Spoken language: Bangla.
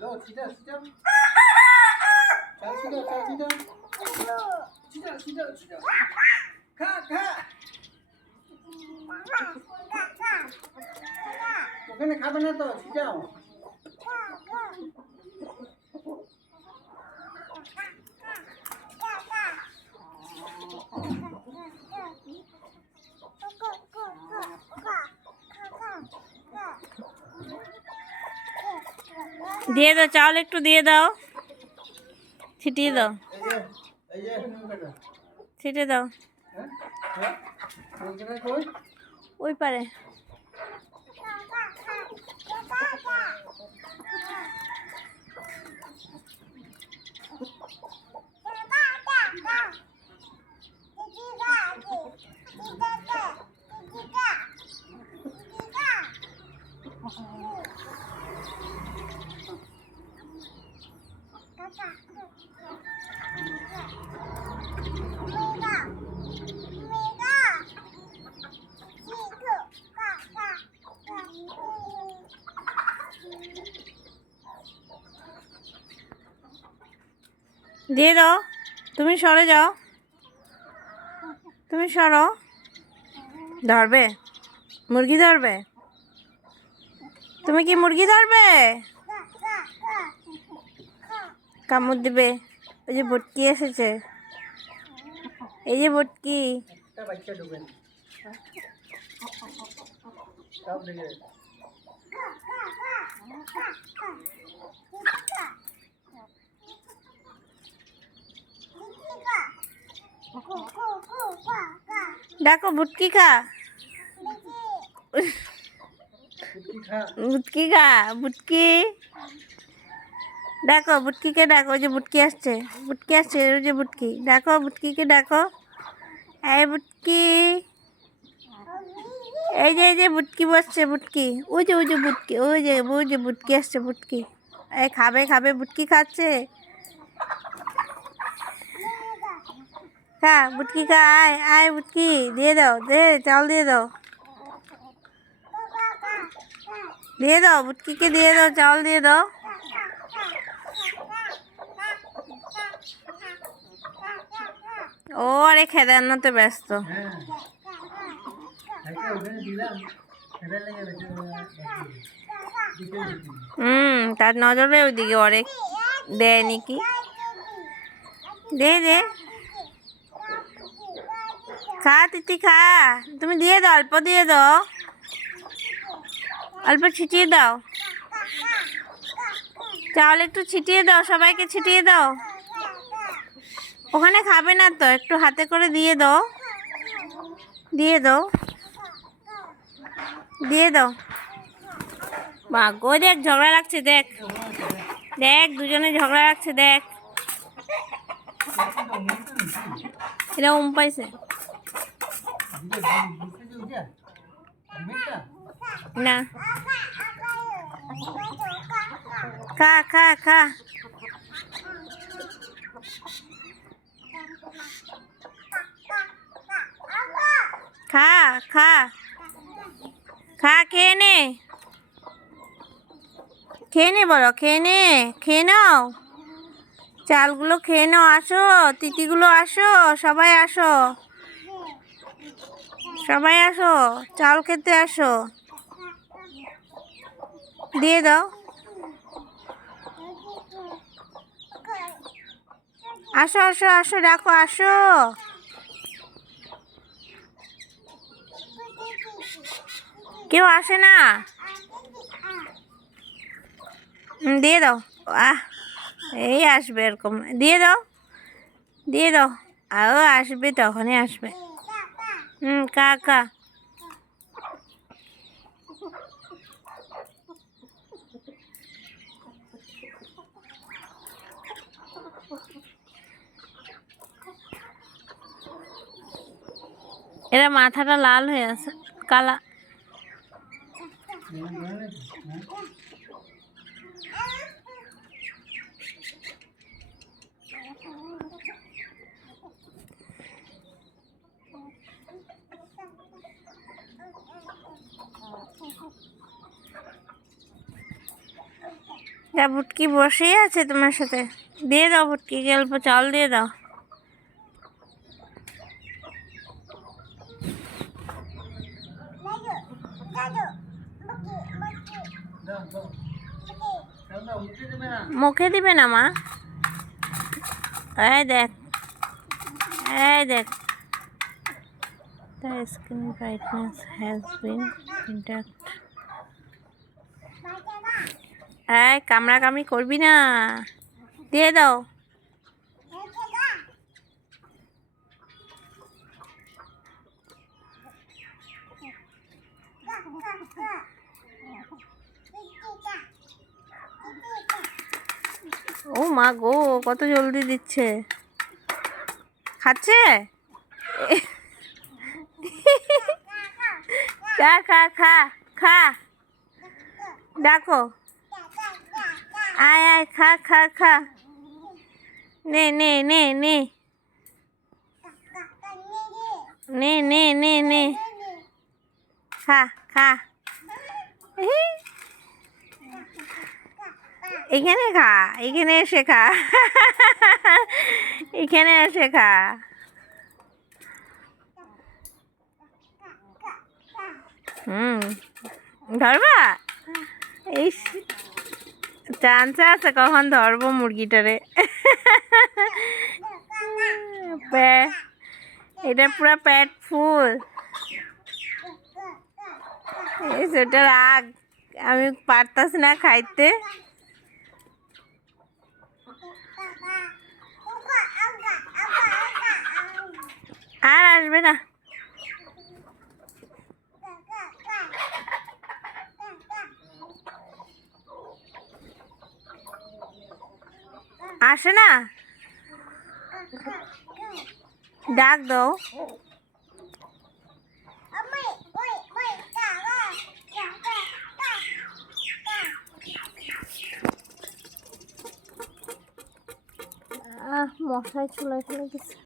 লো সিধা সিধা চাল সিধা চাল সিধা সিধা সিধা সিধা খা খা ওখানে খাবে না তো সিধাও দিয়ে দাও, চাউল একটু দিয়ে দাও, ছিটিয়ে দাও, এই যে ছিটিয়ে দাও হ্যাঁ কই ওই পারে। দিয়ে দাও, তুমি সরে যাও, তুমি সরো। ধরবে, মুরগি ধরবে, তুমি কি মুরগি ধরবে? কামড় দিবে। ওই যে ভুটকি এসেছে, এই যে ভুটকি। একটা বাচ্চা ঢুকেন সব দেখে ডাকো ভুটকি খা, খা ভুটকি খা, ভুটকি ডাকো, ভুটকিকে ডাকো। ওই যে ভুটকি আসছে, ভুটকি আসছে, ওই যে ভুটকি। ডাকো ভুটকিকে, ডাকো। এই ভুটকি, এই যে ভুটকি বসছে, ভুটকি। ওই যে ভুটকি, ওই যে ভুটকি আসছে, ভুটকি। এই খাবে খাবে, ভুটকি খাচ্ছে। খা ভুটকি খা, আয় আয় ভুটকি, দিয়ে দাও, দে চাল দিয়ে দাও, দিয়ে দাও ভুটকিকে, দিয়ে দাও চাল দিয়ে দাও। ও আরে খেদানোতে ব্যস্ত। তার নজরে ওইদিকে অনেক দেয়নি কি, দে দে, খা তিতি খা, তুমি দিয়ে দাও, অল্প দিয়ে দাও, অল্প ছিটিয়ে দাও, চাউল একটু ছিটিয়ে দাও, সবাইকে ছিটিয়ে দাও। ওখানে খাবে না তো, একটু হাতে করে দিয়ে দাও, দিয়ে দাও, দিয়ে দাও। গো দেখ ঝগড়া লাগছে, দেখ দেখ, দুজনে ঝগড়া লাগছে, দেখ। এটা পাইছে না, খা খা খা, খা খা খা, খেয়ে নে, খেয়ে নে, বলো খেয়ে নে, খেয়ে নাও, চালগুলো খেয়ে নাও। আসো তিতিগুলো, আসো সবাই, আসো সবাই, আসো চাল খেতে, আসো, দিয়ে দাও, আসো আসো আসো, ডাকো আসো। কেউ আসে না, দিয়ে দাও। এই আসবে এরকম, দিয়ে দাও, দিয়ে দাও, আরও আসবে, তখনই আসবে। কা কা, এরা মাথাটা লাল হয়ে আছে, কালা। যা ভুটকি বসেই আছে তোমার সাথে। দিয়ে দাও ভুটকিকে অল্প চাল দিয়ে দাও। দাও দাও দাও দাও, মুখে দেবে না। মুখে দিবে না মা। এই দেখ, এই দেখ, the screen brightness has been intact. এই কামড়াকামড়ি করবি না, দিয়ে দাও। ও মা গো, কত জলদি দিচ্ছে। খাচ্ছে। খা খা খা খা, ডাকো। আয় আয়, খা খা খা, নে নে নে নে নে নে নে নে, খা খা। এখানে খা, এখানে এসে খা, এখানে এসে খা। ধরবা? এই চান্স আছে কখন ধরবো মুরগিটারে। এটা পুরো পেট ফুল। এই সেটা রাগ, আমি পারতাছি না খাইতে। আর আসবে না। আসে না, ডাক দাও। মশাই চলে গেছে।